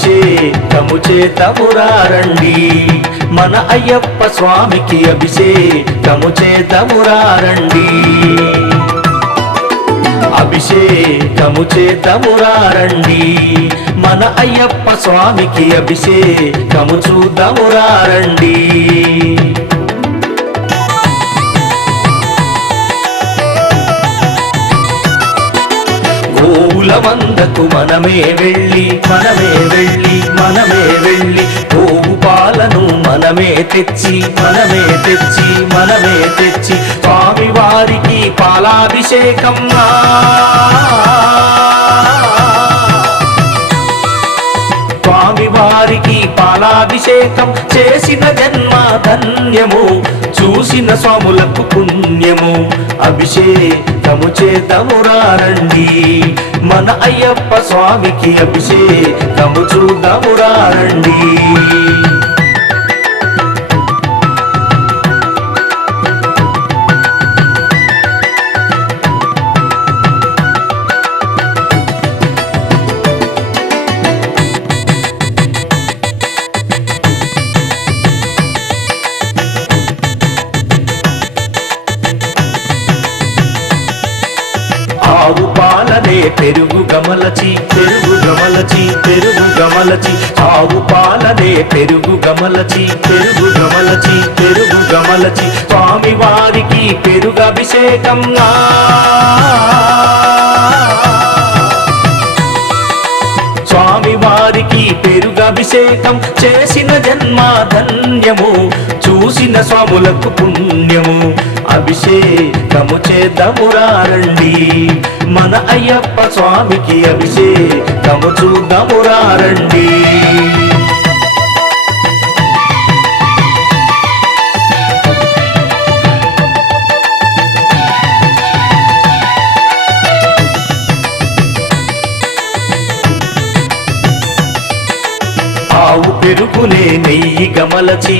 అభిషేకము చేతమురారండి మన అయ్యప్ప స్వామికి అభిషేకము చేతమురారండి అభిషేకము చేతమురారండి మన అయ్యప్ప స్వామికి అభిషేకము చూద్దామురారండి గోవుల మందకు మనమే వెళ్ళి గోవు పాలను మనమే తెచ్చి స్వామి వారికి పాలాభిషేకం స్వామి వారికి పాలాభిషేకం చేసిన జన్మ ధన్యము చూసిన స్వాములకు పుణ్యము అభిషేకము చేతమురారండి మన అయ్యప్ప స్వామికి అభిషేకము చూద్దామురారండి ఆవు పాలనే పెరుగు గమలచి ఆవు పాలనే పెరుగు గమలచి స్వామి వారికి పెరుగభిషేకం స్వామి వారికి పెరుగభిషేకం చేసిన జన్మ ధన్యము చూసిన స్వాములకు పుణ్యము అభిషేకము చేద్దామురారండి మన అయ్యప్ప స్వామికి అభిషేకము చూద్దామురారండి ఆవు పెరుగునే నెయ్యి గమలచి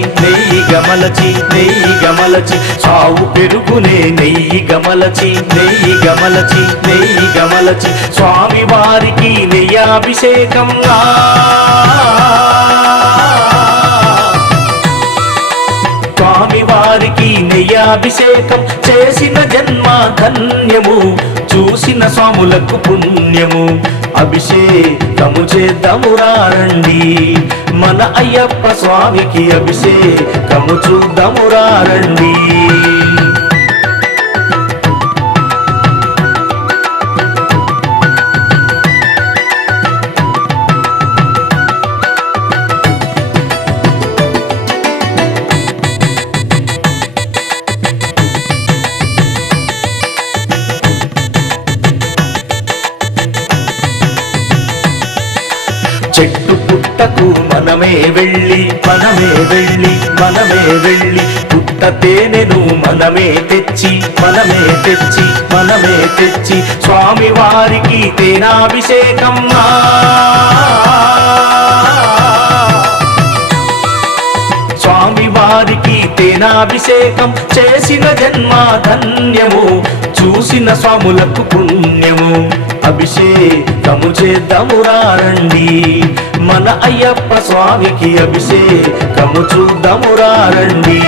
ఆవు పెరుగునే నెయ్యి గమలచి స్వామి వారికి నెయ్యాభిషేకం స్వామి వారికి నెయ్యాభిషేకం చేసిన జన్మ ధన్యము చూసిన స్వాములకు పుణ్యము అభిషేకము చేద్దామురారండి మన అయ్యప్ప స్వామికి అభిషేకము చూద్దామురారండి చెట్టు పుట్టకు మనమే వెళ్ళి పుట్ట తేనెను మనమే తెచ్చి స్వామి వారికి తేనాభిషేకం స్వామి వారికి తేనాభిషేకం చేసిన జన్మ ధన్యము చూసిన స్వాములకు పుణ్యము అభిషేకము చేద్దామురారండి మన అయ్యప్ప స్వామికి అభిషేకము చూద్దామురారండి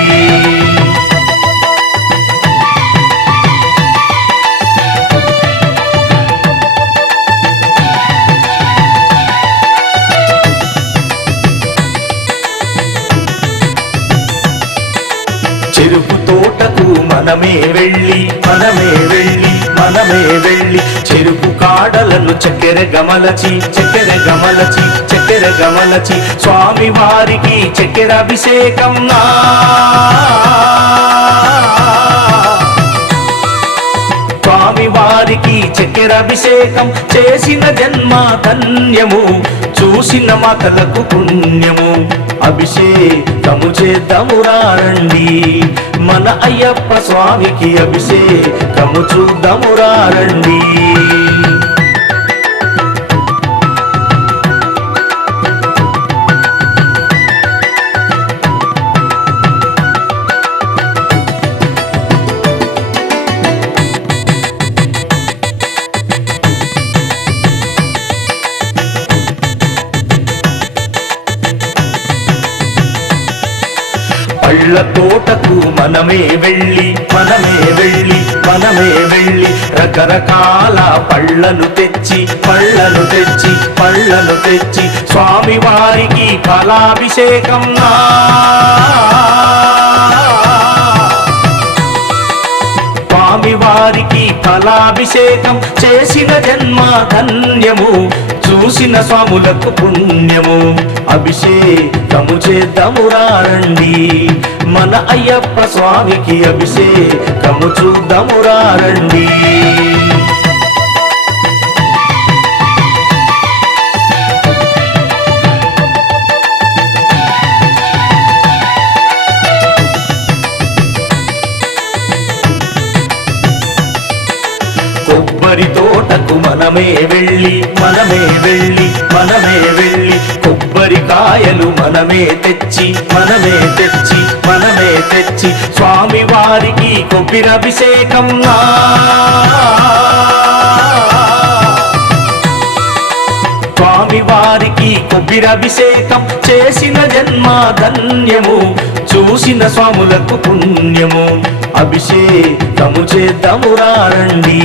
చెరుకు తోటకు మనమే వెళ్ళి చెరుకు కాడలను చక్కెర గమలచి స్వామి వారికి చక్కెరాభిషేకం స్వామి వారికి చక్కెరాభిషేకం చేసిన జన్మ ధన్యము చూసిన మాతలకు పుణ్యము అభిషేకము చేద్దామురారండి మన అయ్యప్ప స్వామికి అభిషేకము చూద్దామురారండి పళ్ళ తోటకు మనమే వెళ్ళి రకరకాల పళ్ళను తెచ్చి స్వామి వారికి ఫలాభిషేకం స్వామి వారికి ఫలాభిషేకం చేసిన జన్మ ధన్యము, చూసిన స్వాములకు పుణ్యము. అభిషేకము చేద్దామురా రండి, మన అయ్యప్ప స్వామికి అభిషేకము చూద్దామురా రండి. కొబ్బరి తోటకు మనమే వెళ్ళి కొబ్బరికాయలు మనమే తెచ్చి స్వామి వారికి కొబ్బిరభిషేకం స్వామి వారికి కొబ్బిరభిషేకం చేసిన జన్మ ధన్యము, చూసిన స్వాములకు పుణ్యము. అభిషేకము చేద్దామురా రండి,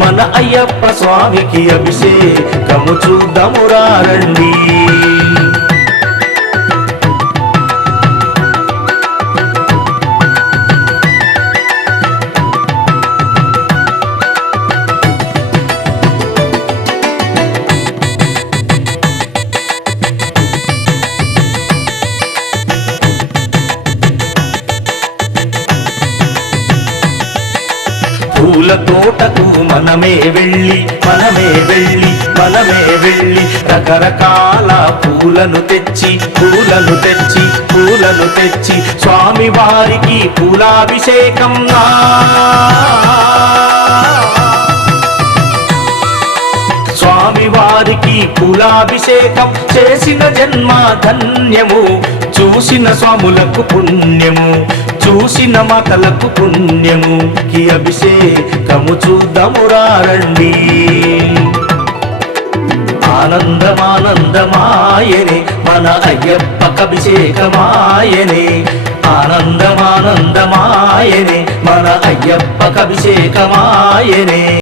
మన అయ్యప్ప స్వామికి అభిషేకము చూద్దామురా రండి. పూల తోటకు మనమే వెళ్ళి రకరకాల పూలను తెచ్చి స్వామి వారికి పూలాభిషేకం స్వామి వారికి పూలాభిషేకం చేసిన జన్మ ధన్యము, చూసిన స్వాములకు పుణ్యము, చూసిన మాతలకు పుణ్యము. కి అభిషేకము చూద్దామురా రండి. ఆనందమానందమాయనే మన అయ్యప్పకు అభిషేకమాయనే, ఆనందమానందమాయనే మన అయ్యప్పకు అభిషేకమాయనే.